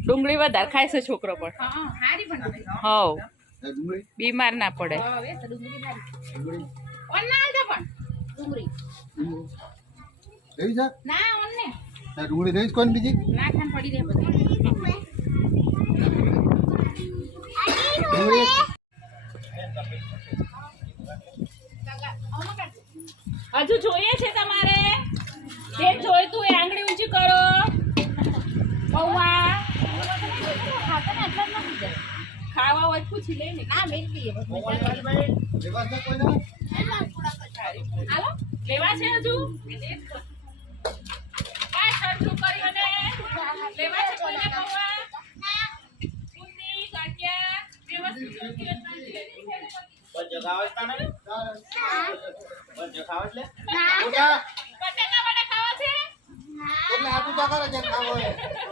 ડુંગળી વધારે ખાય છે છોકરો પણ હવ બીમાર ના પડે ડુંગળી દઈશ કોણ બીજી હજુ જોઈએ છે તમારે જે જોઈતું એ આંગળી ઊંચી કરો પૌવા ખાવા હોય પૂછી લઈને ના મેળ દઈએ હાલો લેવા છે હજુ કાય સરખું કર્યો ને લેવા છે કોઈને પૌવા બુંદી ગાંઠિયા વ્યવસ્થિત જગાવે તાને જગાવે લે બટેકા વડા ખાવા છે એટલે આટલું તો કરે જે ખાવો હોય